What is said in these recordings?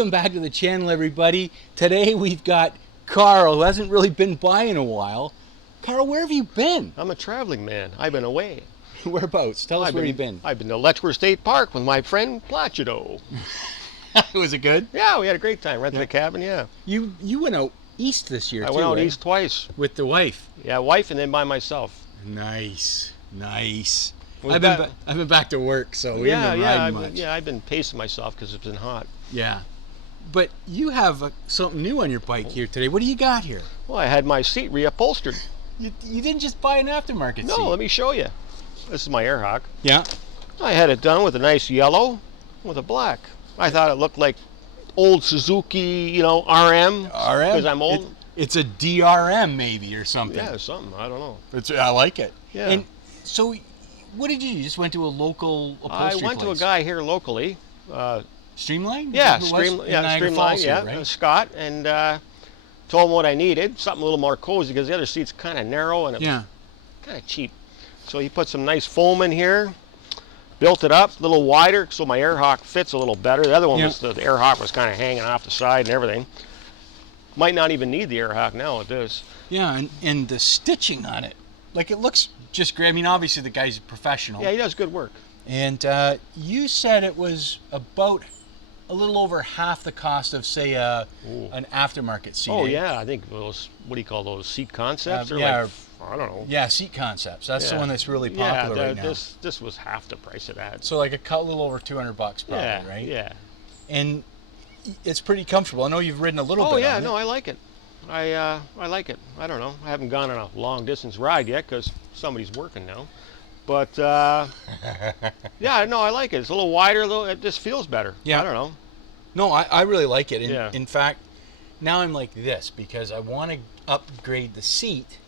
Welcome back to the channel, everybody. Today we've got Karl, who hasn't really been by in a while. Karl, where have you been? I'm a traveling man. I've been away. Whereabouts? Tell us where you've been. I've been to Letchworth State Park with my friend Placido. Was it good? Yeah, we had a great time. Rented a cabin, yeah. You went out east this year, I too, went out right? east twice. With the wife? Yeah, wife and then by myself. Nice, nice. Was I've been back to work, so we haven't been riding much. Yeah, I've been pacing myself because it's been hot. Yeah. But you have something new on your bike here today. What do you got here? Well, I had my seat re-upholstered. You didn't just buy an aftermarket seat. No, let me show you. This is my air hawk. Yeah. I had it done with a nice yellow with a black. I thought it looked like old Suzuki, you know, RM. Because I'm old. It's a DRM maybe or something. Yeah, something. I don't know. I like it. Yeah. And so, what did you do? You just went to a local upholstery I went place? to a guy here locally. Streamline? Yeah, Streamline, yeah, right? Scott, and told him what I needed, something a little more cozy because the other seat's kind of narrow and it's kind of cheap. So he put some nice foam in here, built it up a little wider so my air hawk fits a little better. The other one was the air hawk was kind of hanging off the side and everything. Might not even need the air hawk now with this. Yeah, and the stitching on it, like it looks just great. I mean, obviously the guy's a professional. Yeah, he does good work. And you said it was about a little over half the cost of, say, an aftermarket seat. Oh, yeah, I think those, what do you call those, seat concepts? Yeah, I don't know. Yeah, seat concepts. That's the one that's really popular right now. This was half the price of that. So like a little over $200 probably, right? Yeah. And it's pretty comfortable. I know you've ridden a little bit. Oh, yeah, on no, it. I like it. I like it. I don't know. I haven't gone on a long distance ride yet because somebody's working now. But, yeah, no, I like it. It's a little wider, it just feels better. Yeah. I don't know. No, I really like it. Yeah. In fact, now I'm like this because I want to upgrade the seat.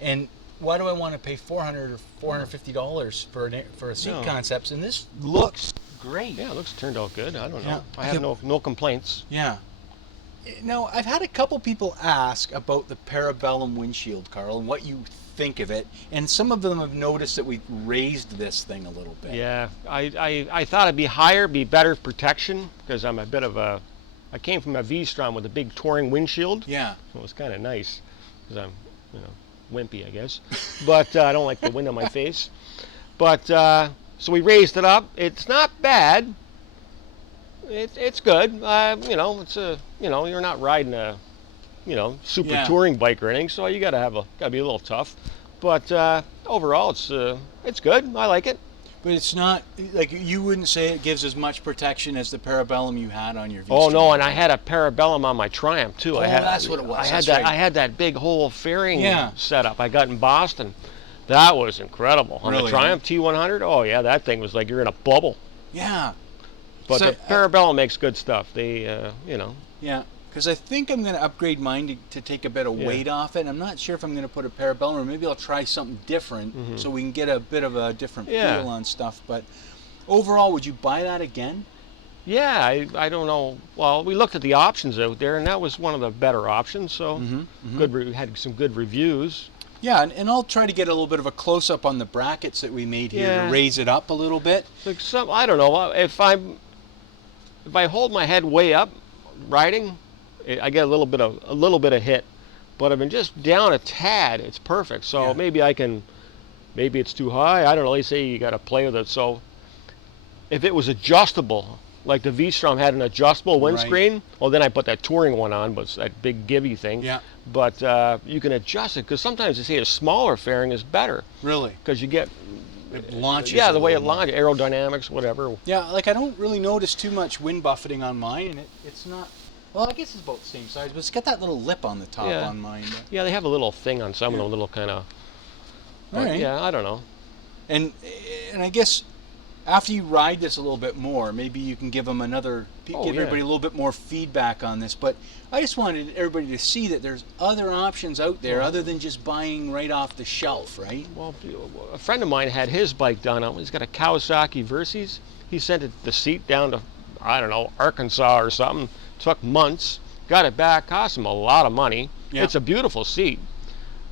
And why do I want to pay $400 or $450 for a seat concepts? And this looks great. Yeah, it looks turned out good. I don't know. I have no complaints. Yeah. Now, I've had a couple people ask about the Parabellum windshield, Karl, and what you think of it. And some of them have noticed that we've raised this thing a little bit. Yeah, I thought it'd be higher, be better protection, because I'm a bit of a, I came from a V-Strom with a big touring windshield. Yeah. So it was kind of nice, because I'm, you know, wimpy, I guess. But I don't like the wind on my face. But, so we raised it up. It's not bad. It's good. You know, it's a, you know, you're not riding a, you know, super touring bike or anything, so you gotta be a little tough. But overall, it's good. I like it. But it's not like you wouldn't say it gives as much protection as the Parabellum you had on your V. Oh no, and I had a Parabellum on my Triumph too. Oh, that's what it was. I had that big whole fairing setup I got in Boston. That was incredible on the Triumph T100. Oh yeah, that thing was like you're in a bubble. Yeah. But so, the Parabellum makes good stuff. They, you know. Yeah, because I think I'm going to upgrade mine to take a bit of weight off it. I'm not sure if I'm going to put a Parabellum, or maybe I'll try something different so we can get a bit of a different feel on stuff. But overall, would you buy that again? Yeah, I don't know. Well, we looked at the options out there, and that was one of the better options. So good, had some good reviews. Yeah, and I'll try to get a little bit of a close-up on the brackets that we made here to raise it up a little bit. Like I don't know, if I hold my head way up riding, I get a little bit of hit. But if I'm just down a tad, it's perfect. So maybe it's too high. I don't know. They say you got to play with it. So if it was adjustable, like the V-Strom had an adjustable windscreen, well then I put that touring one on, but it's that big gibby thing. Yeah. But you can adjust it because sometimes they say a smaller fairing is better. Really? Because you get it launches. Yeah, the way it launches, aerodynamics, whatever. Yeah, like I don't really notice too much wind buffeting on mine, and it's not. Well, I guess it's about the same size, but it's got that little lip on the top on mine. Yeah, they have a little thing on some of them, little kind of. All right. Yeah, I don't know. And I guess after you ride this a little bit more, maybe you can give them give everybody a little bit more feedback on this. But I just wanted everybody to see that there's other options out there other than just buying right off the shelf, right? Well, a friend of mine had his bike done. He's got a Kawasaki Versys. He sent the seat down to, I don't know, Arkansas or something. Took months. Got it back. Cost him a lot of money. Yeah. It's a beautiful seat,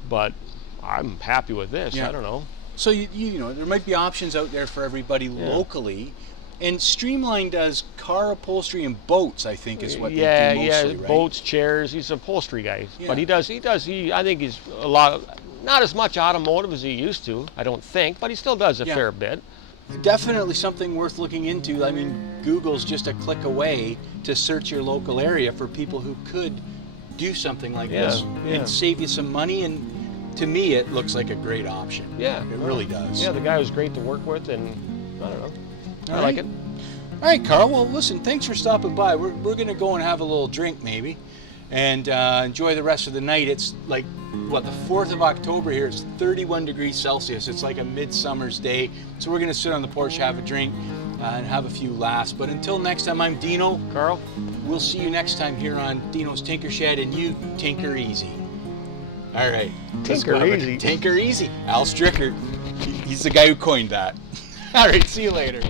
but I'm happy with this. I don't know. So you know there might be options out there for everybody locally, And Streamline does car upholstery and boats, I think, is what Yeah, they do mostly, right? boats, chairs. He's an upholstery guy, Yeah. but I think he's a lot, not as much automotive as he used to, I don't think, but he still does a Yeah. fair bit. Definitely something worth looking into. I mean, Google's just a click away to search your local area for people who could do something like this and save you some money. And to me, it looks like a great option. Yeah, It really does. Yeah, the guy was great to work with, and I don't know, I like it. All right, Karl. Well, listen, thanks for stopping by. We're going to go and have a little drink maybe and enjoy the rest of the night. It's like, what, the 4th of October here. It's 31 degrees Celsius. It's like a midsummer's day. So we're going to sit on the porch, have a drink, and have a few laughs. But until next time, I'm Dino. Karl? We'll see you next time here on Dino's Tinker Shed, and you tinker easy. All right. Tinker easy. Tinker easy. Al Stricker. He's the guy who coined that. All right. See you later.